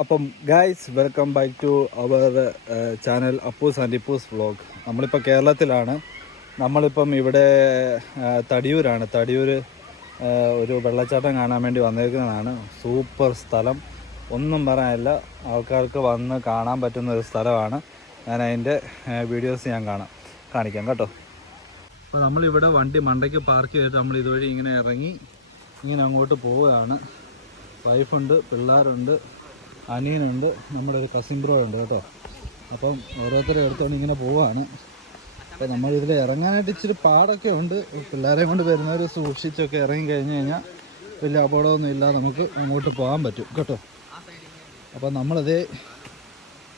അപ്പം guys welcome back to our channel Appoos and Ippoos vlog. നമ്മളിപ്പോൾ കേരളത്തിലാണ്. നമ്മളിപ്പം ഇവിടെ തടിയൂരാണ്. തടിയൂർ ഒരു വെള്ളച്ചാട്ടം കാണാൻ വേണ്ടി വന്നേക്കുന്നതാണ്. സൂപ്പർ സ്ഥലം, ഒന്നും പറയാനില്ല. ആൾക്കാർക്ക് വന്ന് കാണാൻ പറ്റുന്ന ഒരു സ്ഥലമാണ്. ഞാൻ അതിൻ്റെ വീഡിയോസ് ഞാൻ കാണിക്കാം കേട്ടോ. അപ്പോൾ നമ്മളിവിടെ വണ്ടി മണ്ടയ്ക്ക് പാർക്ക് ചെയ്തിട്ട് നമ്മൾ ഇതുവഴി ഇങ്ങനെ ഇറങ്ങി ഇങ്ങനെ അങ്ങോട്ട് പോവുകയാണ്. വൈഫുണ്ട്, പിള്ളേരുണ്ട്, അനിയനുണ്ട്, നമ്മുടെ ഒരു കസിൻ ബ്രോ ഉണ്ട് കേട്ടോ. അപ്പം ഓരോരുത്തരെ എടുത്തുകൊണ്ട് ഇങ്ങനെ പോവാണ്. അപ്പോൾ നമ്മളിതിൽ ഇറങ്ങാനായിട്ട് ഇച്ചിരി പാടൊക്കെ ഉണ്ട്. പിള്ളേരെ കൊണ്ട് വരുന്നവർ സൂക്ഷിച്ചൊക്കെ ഇറങ്ങി കഴിഞ്ഞ് കഴിഞ്ഞാൽ വലിയ അപകടമൊന്നും ഇല്ലാതെ നമുക്ക് അങ്ങോട്ട് പോകാൻ പറ്റും കേട്ടോ. അപ്പോൾ നമ്മളതേ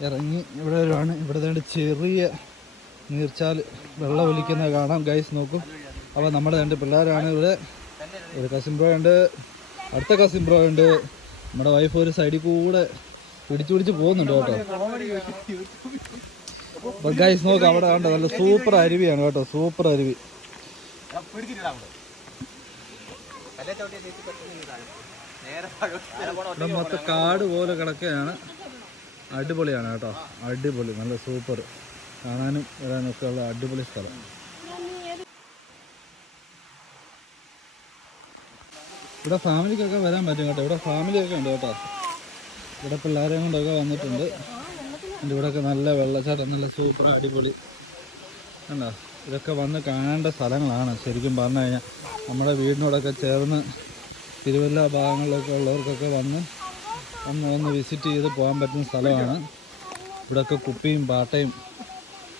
ഇറങ്ങി ഇവിടെ വരുവാണ്. ഇവിടെ രണ്ട് ചെറിയ നീർച്ചാൽ വെള്ളം ഒലിക്കുന്നത് കാണാം ഗൈസ്, നോക്കും. അപ്പോൾ നമ്മുടെ രണ്ട് പിള്ളേരാണ് ഇവിടെ. ഒരു കസിൻ ബ്രോ ഉണ്ട്, അടുത്ത കസിൻ ബ്രോ ഉണ്ട്, നമ്മുടെ വൈഫ് ഒരു സൈഡിൽ കൂടെ പിടിച്ചു പോകുന്നുണ്ട് കേട്ടോ. അപ്പൊ ഗൈസ് നോക്ക്, അവിടെ കണ്ടോ നല്ല സൂപ്പർ അരുവിയാണ് കേട്ടോ, സൂപ്പർ അരുവി. ഇവിടെ മൊത്തം കാട് പോലെ കിടക്കുകയാണ്. അടിപൊളിയാണ് കേട്ടോ, അടിപൊളി, നല്ല സൂപ്പർ, കാണാനും വരാനൊക്കെ ഉള്ള അടിപൊളി സ്ഥലം. ഇവിടെ ഫാമിലിക്കൊക്കെ വരാൻ പറ്റും കേട്ടോ. ഇവിടെ ഫാമിലിയൊക്കെ ഉണ്ട് കേട്ടോ. ഇവിടെ പിള്ളേരെയും കൊണ്ടൊക്കെ വന്നിട്ടുണ്ട്. എൻ്റെ ഇവിടെയൊക്കെ നല്ല വെള്ളച്ചാട്ടം, നല്ല സൂപ്പർ അടിപൊളി കണ്ടോ. ഇതൊക്കെ വന്ന് കാണേണ്ട സ്ഥലങ്ങളാണ് ശരിക്കും പറഞ്ഞു കഴിഞ്ഞാൽ. നമ്മുടെ വീടിനോടൊക്കെ ചേർന്ന് തിരുവല്ല ഭാഗങ്ങളിലൊക്കെ ഉള്ളവർക്കൊക്കെ വന്ന് വിസിറ്റ് ചെയ്ത് പോകാൻ പറ്റുന്ന സ്ഥലമാണ്. ഇവിടെയൊക്കെ കുപ്പിയും പാട്ടയും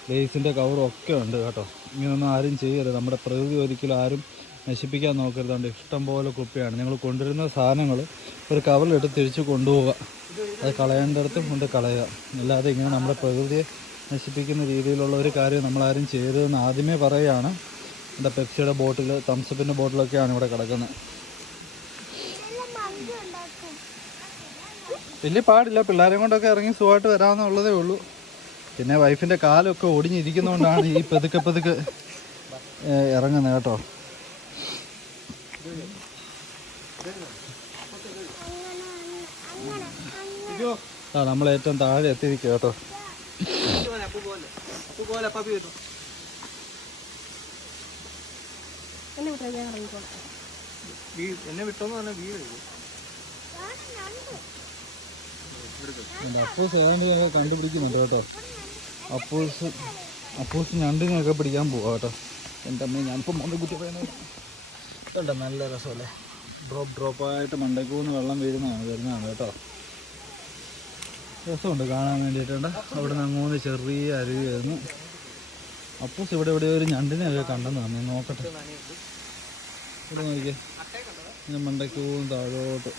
ലേസിൻ്റെ കവറും ഒക്കെ ഉണ്ട് കേട്ടോ. ഇങ്ങനെയൊന്നും ആരും ചെയ്യരുത്. നമ്മുടെ പ്രകൃതി ഒരിക്കലും ആരും നശിപ്പിക്കാൻ നോക്കരുതുകൊണ്ട് ഇഷ്ടം പോലെ കുപ്പിയാണ്. നിങ്ങൾ കൊണ്ടുവരുന്ന സാധനങ്ങൾ ഒരു കവറിലിട്ട് തിരിച്ച് കൊണ്ടുപോവുക. അത് കളയേണ്ടടത്തും കൊണ്ട് കളയുക. അല്ലാതെ ഇങ്ങനെ നമ്മുടെ പ്രകൃതിയെ നശിപ്പിക്കുന്ന രീതിയിലുള്ള ഒരു കാര്യം നമ്മളാരും ചെയ്തതെന്ന് ആദ്യമേ പറയുകയാണ്. എൻ്റെ പെപ്സിയുടെ ബോട്ടിൽ, തംസപ്പിൻ്റെ ബോട്ടിലൊക്കെയാണ് ഇവിടെ കിടക്കുന്നത്. വലിയ പാടില്ല, പിള്ളേരെ കൊണ്ടൊക്കെ ഇറങ്ങി സുഖമായിട്ട് വരാമെന്നുള്ളതേ ഉള്ളൂ. പിന്നെ വൈഫിൻ്റെ കാലൊക്കെ ഒടിഞ്ഞിരിക്കുന്നതുകൊണ്ടാണ് ഈ പതുക്കെ ഇറങ്ങുന്നത് കേട്ടോ. നമ്മൾ ഏറ്റവും താഴെ എത്തിയിരിക്കുക കേട്ടോ. അപ്പൂസ് ഏതാണ്ട് കണ്ടുപിടിക്കുന്നുണ്ട് കേട്ടോ. അപ്പൂസ് ഞണ്ടിനെയൊക്കെ പിടിക്കാൻ പോവാ കേട്ടോ. എൻ്റെ അമ്മ ഞാനിപ്പോൾ കുറ്റി പറയുന്നത് നല്ല രസമല്ലേ. ഡ്രോപ്പായിട്ട് മണ്ടയ്ക്കൂന്ന് വെള്ളം വരുന്നതാണ് കേട്ടോ. രസമുണ്ട് കാണാൻ വേണ്ടിയിട്ടുണ്ട്. അവിടെ നിന്ന് അങ്ങോട്ട് ചെറിയ അരുവി വരുന്നു. അപ്പൂസ് ഇവിടെ ഒരു ഞണ്ടിനെയൊക്കെ കണ്ടെന്ന് പറഞ്ഞു, നോക്കട്ടെ. ഇവിടെ നോക്കിയേ, ഇങ്ങനെ മണ്ടയ്ക്കൂന്ന് താഴോട്ട്.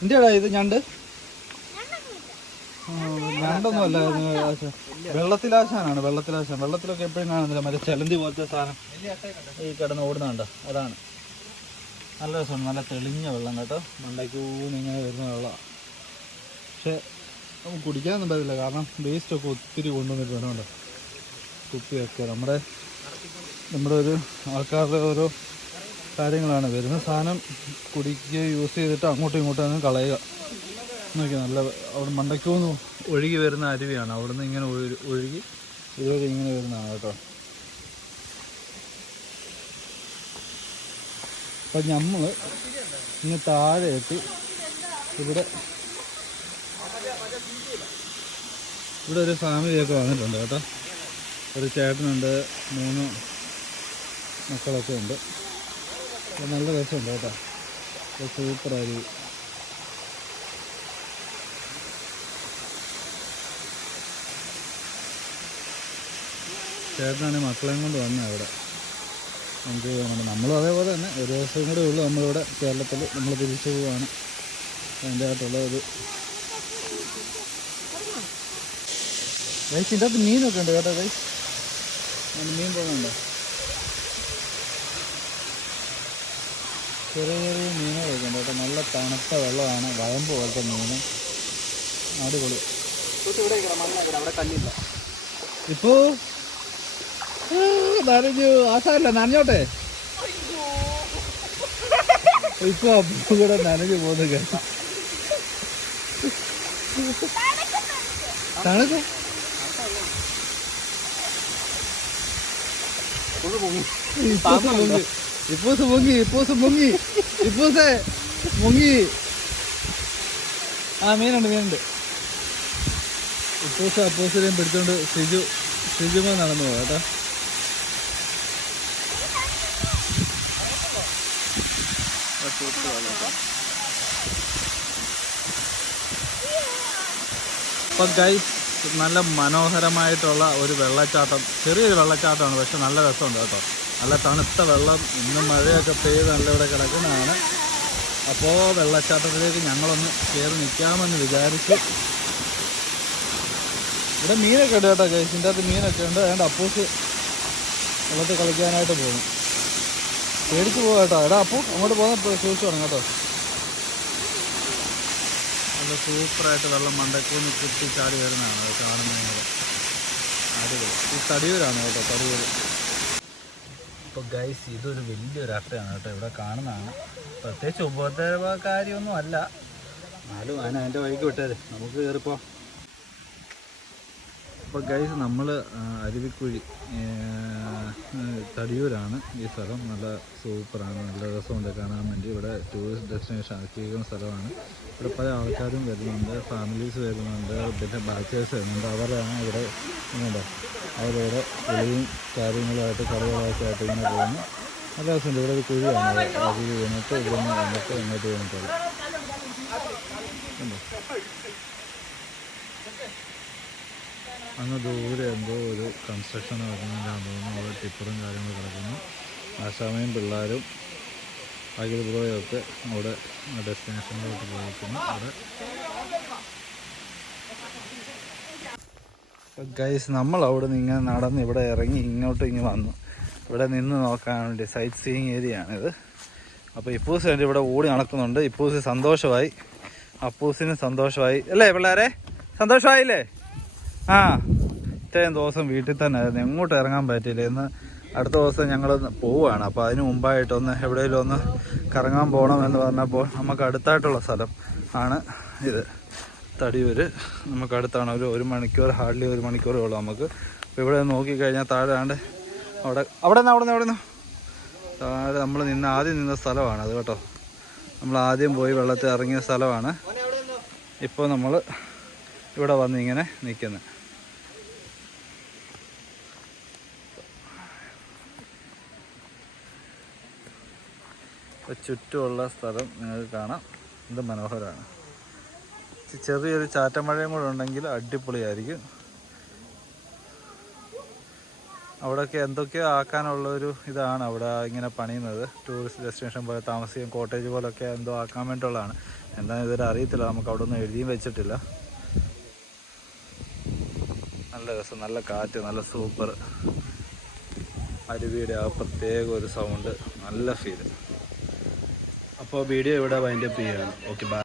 എന്തിയാടാ ഇത് ഞണ്ട്? ഞണ്ടൊന്നും അല്ല, വെള്ളത്തിലാശാനാണ്. വെള്ളത്തിലൊക്കെ എപ്പോഴും കാണുന്നില്ല, മറ്റേ ചെലന്തി പോലത്തെ സാധനം ഈ കിടന്ന് ഓടുന്നുണ്ട്. അതാണ്. നല്ല രസമാണ്, നല്ല തെളിഞ്ഞ വെള്ളം കേട്ടോ. മണ്ടയ്ക്കൂന്ന് ഇങ്ങനെ വരുന്ന വെള്ളമാണ്. പക്ഷെ നമുക്ക് കുടിക്കാനൊന്നും പറ്റില്ല, കാരണം വേസ്റ്റൊക്കെ ഒത്തിരി കൊണ്ടുവന്നിട്ട് വേണമുണ്ട്. കുപ്പിയൊക്കെ നമ്മുടെ ഒരു ആൾക്കാരുടെ ഓരോ കാര്യങ്ങളാണ്. വരുന്ന സാധനം കുടിക്കുക, യൂസ് ചെയ്തിട്ട് അങ്ങോട്ടും ഇങ്ങോട്ടും കളയുക. നോക്കി നല്ല അവിടെ മണ്ടയ്ക്കൂന്ന് ഒഴുകി വരുന്ന അരുവിയാണ്. അവിടെ നിന്ന് ഇങ്ങനെ ഒഴുകി ഇതുവരെ ഇങ്ങനെ വരുന്നതാണ് കേട്ടോ. അപ്പം നമ്മൾ ഇന്ന് താഴെ എത്തി. ഇവിടെ ഒരു ഫാമിലിയൊക്കെ വന്നിട്ടുണ്ട് കേട്ടോ. ഒരു ചേട്ടനുണ്ട്, 3 മക്കളൊക്കെ ഉണ്ട്. നല്ല രസമുണ്ട് കേട്ടോ. സൂപ്പർ അരുവി. ചേട്ടനാണെങ്കിൽ മക്കളെയും കൊണ്ട് വന്നത് അവിടെ എൻജോയ് ചെയ്യാൻ. നമ്മളും അതേപോലെ തന്നെ ഒരു ദിവസം കൂടെ ഉള്ളൂ നമ്മളിവിടെ കേരളത്തിൽ. നമ്മൾ തിരിച്ചു പോവുകയാണ്. അതിൻ്റെ ആയിട്ടുള്ള ഒരു ഗൈസ്. ഇതിൻ്റെ അകത്ത് മീനൊക്കെ ഉണ്ട് കേട്ടോ ഗൈസ്. മീൻ പോകുന്നുണ്ടോ? ചെറിയ മീനുകളൊക്കെ ഉണ്ട് കേട്ടോ. നല്ല തണുത്ത വെള്ളമാണ്, വയമ്പ് പോലത്തെ മീൻ. അടിപൊളി. ഇപ്പോൾ നനഞ്ഞു. ആശാല്ല നനഞ്ഞോട്ടെ. ഇപ്പൊ അപ്പു കൂടെ നനഞ്ഞു പോകുന്നു കേട്ടോ. തണുക്കും. ഇപ്പൂസ് മുങ്ങി. ആ മീനുണ്ട്. അപ്പൂസിനെയും പിടിച്ചോണ്ട് സിജുമ നടന്നു പോകാം കേട്ടോ. അപ്പൊ ഗൈസ് നല്ല മനോഹരമായിട്ടുള്ള ഒരു വെള്ളച്ചാട്ടം, ചെറിയൊരു വെള്ളച്ചാട്ടമാണ്, പക്ഷെ നല്ല രസമുണ്ട് കേട്ടോ. നല്ല തണുത്ത വെള്ളം, ഇന്നും മഴയൊക്കെ പെയ്ത് നല്ല ഇവിടെ കിടക്കുന്നതാണ്. അപ്പോൾ വെള്ളച്ചാട്ടത്തിലേക്ക് ഞങ്ങളൊന്ന് കയറി നിൽക്കാമെന്ന് വിചാരിച്ചു. ഇവിടെ മീനൊക്കെ ഉണ്ട് കേട്ടോ ഗൈസ്, ഇതിൻ്റെ അകത്ത് മീനൊക്കെ ഉണ്ട്. അതുകൊണ്ട് അപ്പൂസ് വെള്ളത്തിൽ കളിക്കാനായിട്ട് പോകും. പേടിച്ച് പോകാം കേട്ടോ. എടാ അപ്പൂ അങ്ങോട്ട് പോകുന്ന സൂക്ഷിച്ചു വേണം കേട്ടോ. നല്ല സൂപ്പറായിട്ട് വെള്ളം മണ്ടക്കൂന്ന് കുത്തി ചാടി വരുന്നതാണ് അത് കാണുന്നത്. അടിപൊളി. ഈ തടിയൂരാണ് കേട്ടോ, തടിയൂർ. ഇപ്പോൾ ഗൈസ് ഇതൊരു വലിയൊരു അട്ടയാണ് കേട്ടോ, ഇവിടെ കാണുന്നതാണ്. പ്രത്യേകിച്ച് ഉപദ്രവകാരിയൊന്നും അല്ല, എന്നാലും അതിൻ്റെ വഴിക്ക് വിട്ടേര്, നമുക്ക് കയറിപ്പോ. അപ്പോൾ ഗൈസ് നമ്മൾ അരുവിക്കുഴി തടിയൂരാണ് ഈ സ്ഥലം. നല്ല സൂപ്പറാണ്, നല്ല രസമുണ്ട് കാണാൻ വേണ്ടി. ഇവിടെ ടൂറിസ്റ്റ് ഡെസ്റ്റിനേഷൻ ആക്കിയിരിക്കുന്ന സ്ഥലമാണ്. ഇവിടെ പല ആൾക്കാരും വരുന്നുണ്ട്, ഫാമിലീസ് വരുന്നുണ്ട്, പിന്നെ ബാച്ചേഴ്സ് വരുന്നുണ്ട്. അവരാണ് ഇവിടെ ഇങ്ങനെ അവരിവിടെ കുളിയും കാര്യങ്ങളുമായിട്ട് കളികളൊക്കെ ആയിട്ട് ഇങ്ങനെ പോകുന്നു. നല്ല രസമുണ്ട്. ഇവിടെ ഒരു കുഴിയാണ്, അരുവി വീണിട്ട് ഇവിടെ നിന്ന് വന്നിട്ട് ഇങ്ങോട്ട് വീണിട്ടുള്ളത്. അങ്ങ് ദൂരെ എന്തോ ഒരു കൺസ്ട്രക്ഷൻ നടക്കുന്നുണ്ടാന്ന് തോന്നുന്നു. അവിടെ ടിപ്പറും കാര്യങ്ങളും കിടക്കുന്നു. ആശാമയും പിള്ളേരും അഖിൽ ബ്രോയൊക്കെ അവിടെ ഡെസ്റ്റിനേഷനിലോട്ട് പോയിരിക്കുന്നു. അവിടെ ഗൈസ് നമ്മൾ അവിടെ നിന്ന് ഇങ്ങനെ നടന്ന് ഇവിടെ ഇറങ്ങി ഇങ്ങോട്ട് വന്നു. ഇവിടെ നിന്ന് നോക്കാൻ വേണ്ടി സൈറ്റ് സീയിങ് ഏരിയയാണിത്. അപ്പോൾ ഇപ്പൂസ് വേണ്ടി ഇവിടെ ഓടി നടക്കുന്നുണ്ട്. ഇപ്പൂസ് സന്തോഷമായി, അപ്പൂസിന് സന്തോഷമായി അല്ലേ പിള്ളേരെ? സന്തോഷമായില്ലേ? ആ, ഇത്രയും ദിവസം വീട്ടിൽ തന്നെ ആയിരുന്നു, എങ്ങോട്ടും ഇറങ്ങാൻ പറ്റിയില്ല. ഇന്ന് അടുത്ത ദിവസം ഞങ്ങൾ പോവുകയാണ്. അപ്പോൾ അതിന് മുമ്പായിട്ടൊന്ന് എവിടെയെങ്കിലും ഒന്ന് കറങ്ങാൻ പോകണമെന്ന് പറഞ്ഞപ്പോൾ നമുക്ക് അടുത്തായിട്ടുള്ള സ്ഥലം ആണ് ഇത്, തടിയൂർ. നമുക്ക് അടുത്താണ്, ഒരു മണിക്കൂർ, ഹാർഡ്ലി 1 മണിക്കൂറേ ഉള്ളൂ നമുക്ക്. അപ്പോൾ ഇവിടെ നോക്കിക്കഴിഞ്ഞാൽ താഴെ ആണ്ട് അവിടെ നിന്ന് താഴെ നമ്മൾ ആദ്യം നിന്ന സ്ഥലമാണ് അത് കേട്ടോ. നമ്മൾ ആദ്യം പോയി വെള്ളത്തിൽ ഇറങ്ങിയ സ്ഥലമാണ്. ഇപ്പോൾ നമ്മൾ ഇവിടെ വന്ന് ഇങ്ങനെ നിൽക്കുന്നത്. ചുറ്റുമുള്ള സ്ഥലം നിങ്ങൾക്ക് കാണാം, എന്ത് മനോഹരമാണ്. ചെറിയൊരു ചാറ്റമഴയും കൂടെ ഉണ്ടെങ്കിൽ അടിപൊളിയായിരിക്കും. അവിടെയൊക്കെ എന്തൊക്കെയോ ആക്കാനുള്ളൊരു ഇതാണ് അവിടെ ഇങ്ങനെ പണിയുന്നത്. ടൂറിസ്റ്റ് ഡെസ്റ്റിനേഷൻ പോലെ താമസിക്കാൻ കോട്ടേജ് പോലൊക്കെ എന്തോ ആക്കാൻ വേണ്ടിയുള്ളതാണ്. എന്താണെന്ന് ഇതുവരെ അറിയത്തില്ല, നമുക്ക് അവിടെ ഒന്നും എഴുതിയും വെച്ചിട്ടില്ല. നല്ല രസം, നല്ല കാറ്റ്, നല്ല സൂപ്പർ. അരുവിയുടെ ആ പ്രത്യേക ഒരു സൗണ്ട്, നല്ല ഫീൽ. അപ്പോൾ വീഡിയോ ഇവിടെ വൈൻഡപ്പ് ചെയ്യുകയാണ്. Okay, by.